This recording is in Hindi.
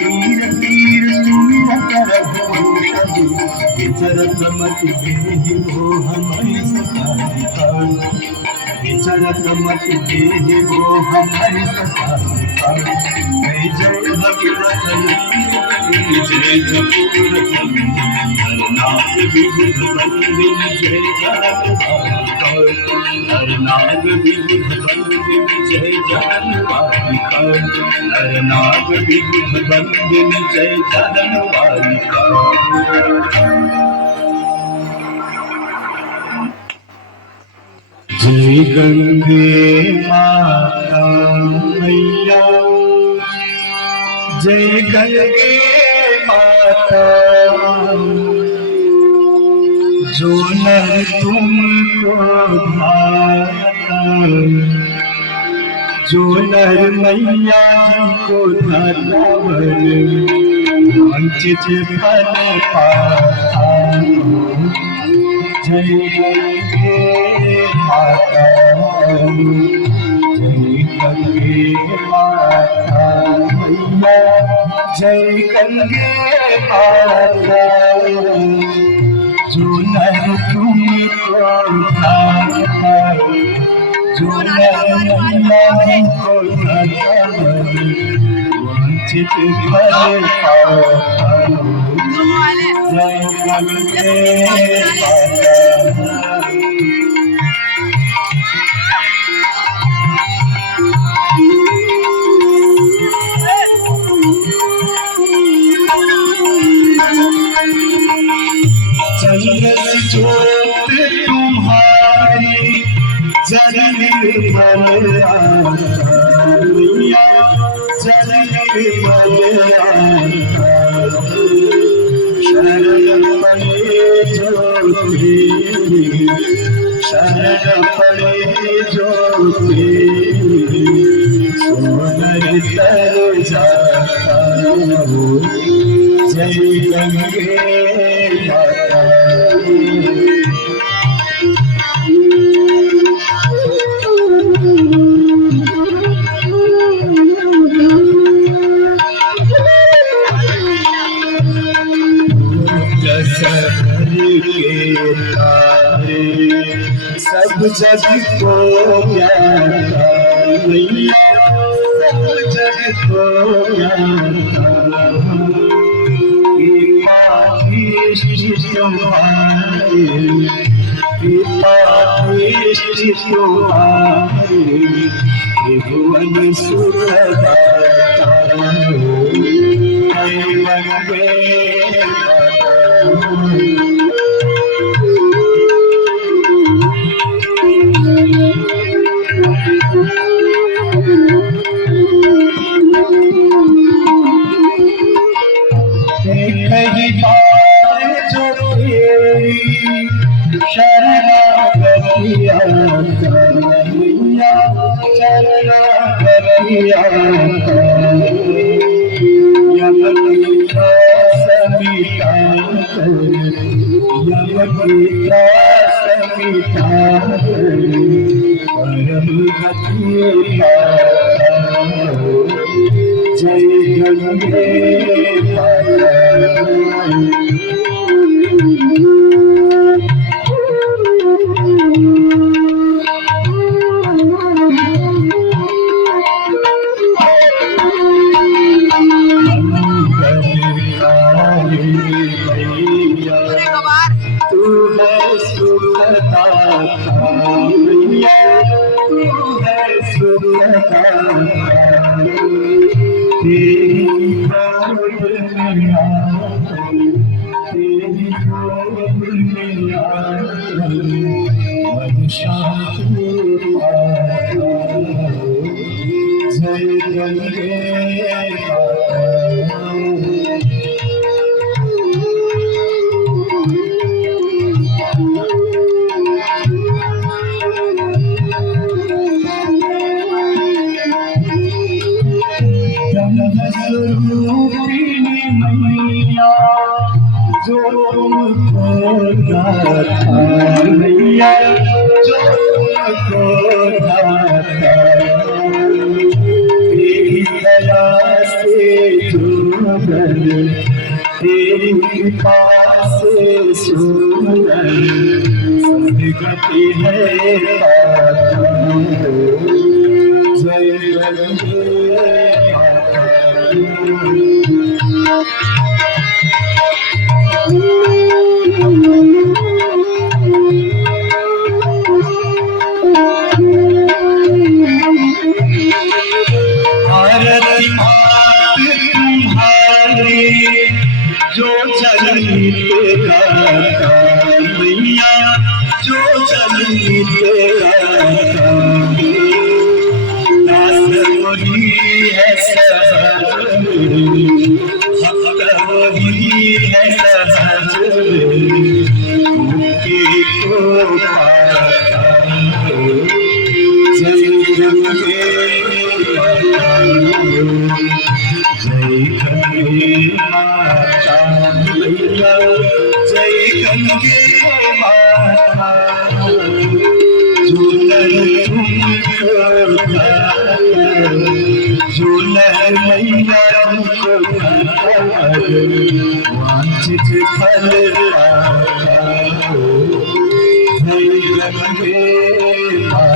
तीर तीर सुनत रघुवंशजी विचरत मति देहि मोह मय सताहि काल विचरत मति देहि मोह मय सताहि काल जय जय भगवत जय जपूर हरनाथ विबुध बंदिन जय हरनाथ विबुध बंदिन जय जनवारिका हरनाथ विबुध बंदिन जय जनवारिका। जय गंगे माता मैया जय गंगे माता जो नर तुमको ध्याता जो नर मैया जिनको धरावन वंचित फल पाता। जय गंगे माता जय गंगे माता मैया जय गंगे माता जो नर तुमको ध्याता जो नर मैया जिनको धरावन वंचित फल पाता। जय गंगे माता चंद्र ज्योत तुम्हारी जननी मन मैया जननी मन शरण पड़े जो शरण पड़े जो सोनर तर जाता। जय गंगे माता सब जग को प्यारा मैया सब जग को प्यारा त्रिभुवन सुखदाता जय गंगे कहीं बार जो तेरी शरणागतिया मैया शरणागतिया यम की समिता यम की समिता परम गति जय गंगे माता तू है सुखदाता मैया तू है सुखदाता तेरी गोद में मन शांति पाता। जय गंगे माता स्वरूपिणी मैया जो तुमको गाता मैया जो तुमको गाता तेरी दया से जो तेरी कृपा से सुंदर सदगति है पाता। जय गंगे आरती तुम्हारी जो चली तेरा मैया, जो चली तेरा दास वही है सहज भक्त वही है सहज मुक्ति को पाता। जय गंगे जय गंगे माता मैया, जय गंगे माता। जो नर तुमको जो नर मैया हमको वांछित फल पाता। जय गंगे माता।